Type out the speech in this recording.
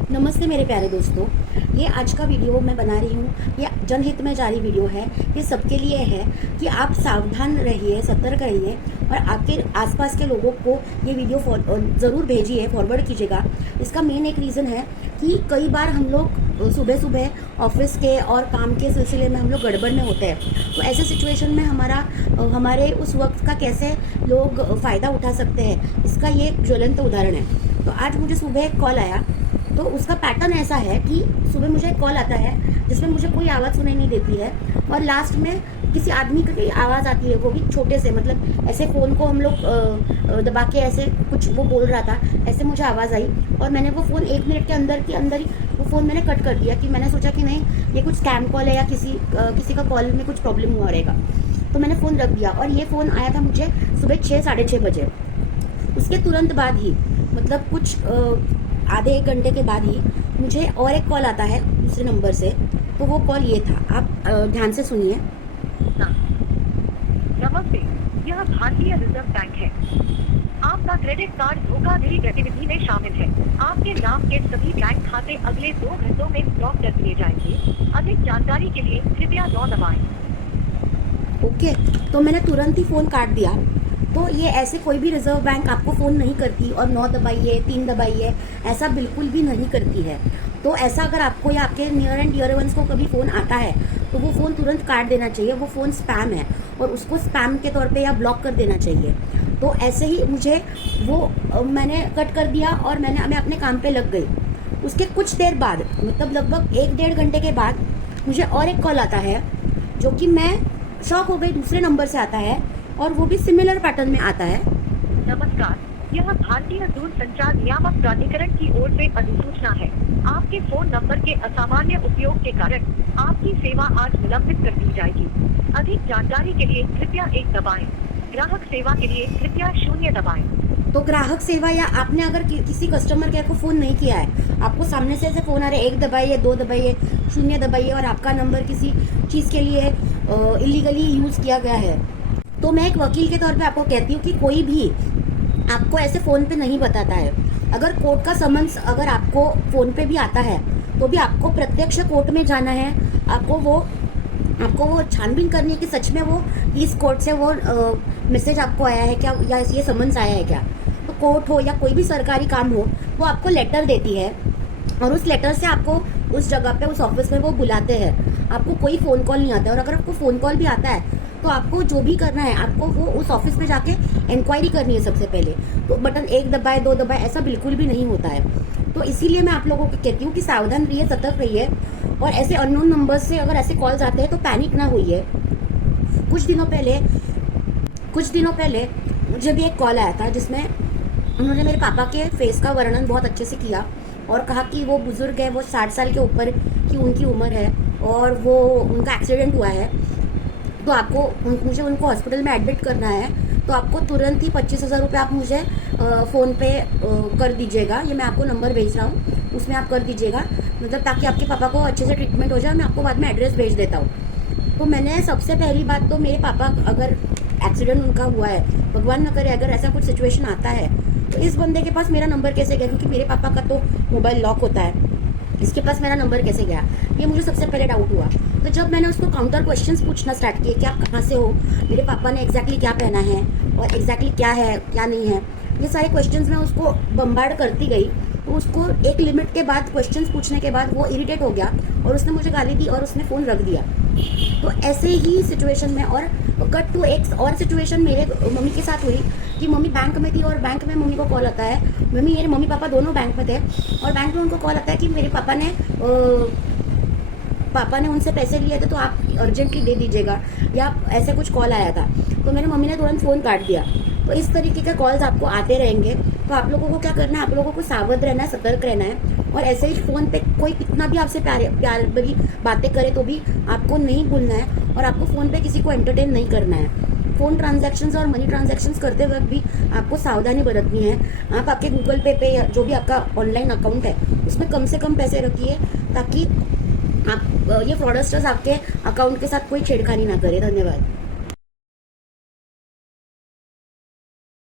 नमस्ते मेरे प्यारे दोस्तों। ये आज का वीडियो मैं बना रही हूँ, ये जनहित में जारी वीडियो है। ये सबके लिए है कि आप सावधान रहिए, सतर्क रहिए और आपके आसपास के लोगों को ये वीडियो ज़रूर भेजिए, फॉरवर्ड कीजिएगा। इसका मेन एक रीज़न है कि कई बार हम लोग सुबह सुबह ऑफिस के और काम के सिलसिले में हम लोग गड़बड़ में होते हैं। तो ऐसे सिचुएशन में हमारे उस वक्त का कैसे लोग फ़ायदा उठा सकते हैं, इसका ये एक ज्वलंत उदाहरण है। तो आज मुझे सुबह एक कॉल आया। तो उसका पैटर्न ऐसा है कि सुबह मुझे कॉल आता है जिसमें मुझे कोई आवाज़ सुनाई नहीं देती है और लास्ट में किसी आदमी की आवाज़ आती है, वो भी छोटे से, मतलब ऐसे फ़ोन को हम लोग दबा के ऐसे कुछ वो बोल रहा था, ऐसे मुझे आवाज़ आई और मैंने वो फ़ोन 1 मिनट के अंदर ही वो फ़ोन मैंने कट कर दिया कि मैंने सोचा कि नहीं ये कुछ स्कैम कॉल है या किसी का कॉल में कुछ प्रॉब्लम हुआ रहेगा। तो मैंने फ़ोन रख दिया और ये फ़ोन आया था मुझे सुबह 6 साढ़े 6 बजे। उसके तुरंत बाद ही, मतलब कुछ आधे 1 घंटे के बाद ही मुझे और एक कॉल आता है दूसरे नंबर से। तो वो कॉल ये था, आप ध्यान से सुनिए। नमस्ते, यह भारतीय रिजर्व बैंक है। आपका क्रेडिट कार्ड धोखाधड़ी गतिविधि में शामिल है। आपके नाम के सभी बैंक खाते अगले 2 घंटों में ब्लॉक कर दिए जाएंगे। अधिक जानकारी के लिए कृपया 9 दबाएं। ओके, तो मैंने तुरंत ही फ़ोन काट दिया। तो ये ऐसे कोई भी रिजर्व बैंक आपको फ़ोन नहीं करती और 9 दबाइए 3 दबाइए, ऐसा बिल्कुल भी नहीं करती है। तो ऐसा अगर आपको या आपके नियर एंड डियर वंस को कभी फ़ोन आता है तो वो फ़ोन तुरंत काट देना चाहिए। वो फ़ोन स्पैम है और उसको स्पैम के तौर पे या ब्लॉक कर देना चाहिए। तो ऐसे ही मुझे मैंने कट कर दिया और मैं अपने काम पे लग गई। उसके कुछ देर बाद, मतलब लगभग 1 डेढ़ घंटे के बाद मुझे और एक कॉल आता है जो कि मैं शॉक हो गई, दूसरे नंबर से आता है और वो भी सिमिलर पैटर्न में आता है। नमस्कार, यह भारतीय दूरसंचार नियामक प्राधिकरण की ओर से अधिसूचना है। आपके फोन नंबर के असामान्य उपयोग के कारण आपकी सेवा आज निलंबित कर दी जाएगी। अधिक जानकारी के लिए कृपया 1 दबाएं। ग्राहक सेवा के लिए कृपया 0 दबाएं। तो ग्राहक सेवा, या आपने अगर किसी कस्टमर केयर को फ़ोन नहीं किया है, आपको सामने से ऐसे फ़ोन आ रहा है 1 दबाइए 2 दबाइए 0 दबाइए और आपका नंबर किसी चीज़ के लिए इलीगली यूज़ किया गया है, तो मैं एक वकील के तौर पे आपको कहती हूँ कि कोई भी आपको ऐसे फ़ोन पे नहीं बताता है। अगर कोर्ट का समन्स अगर आपको फ़ोन पे भी आता है तो भी आपको प्रत्यक्ष कोर्ट में जाना है। आपको वो छानबीन करनी है कि सच में वो इस कोर्ट से वो मैसेज आपको आया है क्या, या ये समन्स आया है क्या। तो कोर्ट हो या कोई भी सरकारी काम हो, वो आपको लेटर देती है और उस लेटर से आपको उस जगह पे, उस ऑफिस में वो बुलाते हैं। आपको कोई फ़ोन कॉल नहीं आता। और अगर आपको फ़ोन कॉल भी आता है तो आपको जो भी करना है, आपको वो उस ऑफिस में जाके इंक्वायरी करनी है सबसे पहले। तो बटन 1 दबाए 2 दबाए ऐसा बिल्कुल भी नहीं होता है। तो इसीलिए मैं आप लोगों को कहती हूँ कि सावधान रहिए, सतर्क रहिए और ऐसे अननोन नंबर से अगर ऐसे कॉल्स आते हैं तो पैनिक ना होइए। कुछ दिनों पहले मुझे भी एक कॉल आया था जिसमें उन्होंने मेरे पापा के फेस का वर्णन बहुत अच्छे से किया और कहा कि वो बुजुर्ग है, वो 60 साल के ऊपर की उनकी उम्र है और वो उनका एक्सीडेंट हुआ है। तो मुझे उनको हॉस्पिटल में एडमिट करना है, तो आपको तुरंत ही 25,000 रुपये आप मुझे फ़ोन पे कर दीजिएगा। ये मैं आपको नंबर भेज रहा हूँ, उसमें आप कर दीजिएगा, मतलब ताकि आपके पापा को अच्छे से ट्रीटमेंट हो जाए। मैं आपको बाद में एड्रेस भेज देता हूँ। तो मैंने सबसे पहली बात, तो मेरे पापा अगर एक्सीडेंट उनका हुआ है, भगवान न करे अगर ऐसा कुछ सिचुएशन आता है, तो इस बंदे के पास मेरा नंबर कैसे गया, क्योंकि मेरे पापा का तो मोबाइल लॉक होता है, इसके पास मेरा नंबर कैसे गया, ये मुझे सबसे पहले डाउट हुआ। तो जब मैंने उसको काउंटर क्वेश्चंस पूछना स्टार्ट किए कि आप कहाँ से हो, मेरे पापा ने एग्जैक्टली क्या पहना है और एग्जैक्टली क्या है क्या नहीं है, ये सारे क्वेश्चंस मैं उसको बम्बार्ड करती गई। तो उसको एक लिमिट के बाद, क्वेश्चंस पूछने के बाद वो इरिटेट हो गया और उसने मुझे गाली दी और उसने फ़ोन रख दिया। तो ऐसे ही सिचुएशन में, और कट टू एक और सिचुएशन मेरे मम्मी के साथ हुई कि मम्मी बैंक में थी और बैंक में मम्मी को कॉल आता है। मेरे मम्मी पापा दोनों बैंक में थे और बैंक में उनको कॉल आता है कि मेरे पापा ने उनसे पैसे लिए थे तो आप अर्जेंटली दे दीजिएगा, या ऐसे कुछ कॉल आया था। तो मेरी मम्मी ने तुरंत फ़ोन काट दिया। तो इस तरीके के कॉल्स आपको आते रहेंगे। तो आप लोगों को क्या करना है, आप लोगों को सावध रहना है, सतर्क रहना है। और ऐसे ही फ़ोन पे कोई कितना भी आपसे प्यार भरी बातें करे तो भी आपको नहीं भूलना है और आपको फ़ोन पे किसी को एंटरटेन नहीं करना है। फ़ोन ट्रांजैक्शंस और मनी ट्रांजैक्शंस करते वक्त भी आपको सावधानी बरतनी है। आप आपके गूगल पे या जो भी आपका ऑनलाइन अकाउंट है उसमें कम से कम पैसे रखिए, ताकि आप ये फ्रॉडस्टर्स आपके अकाउंट के साथ कोई छेड़खानी ना करें। धन्यवाद।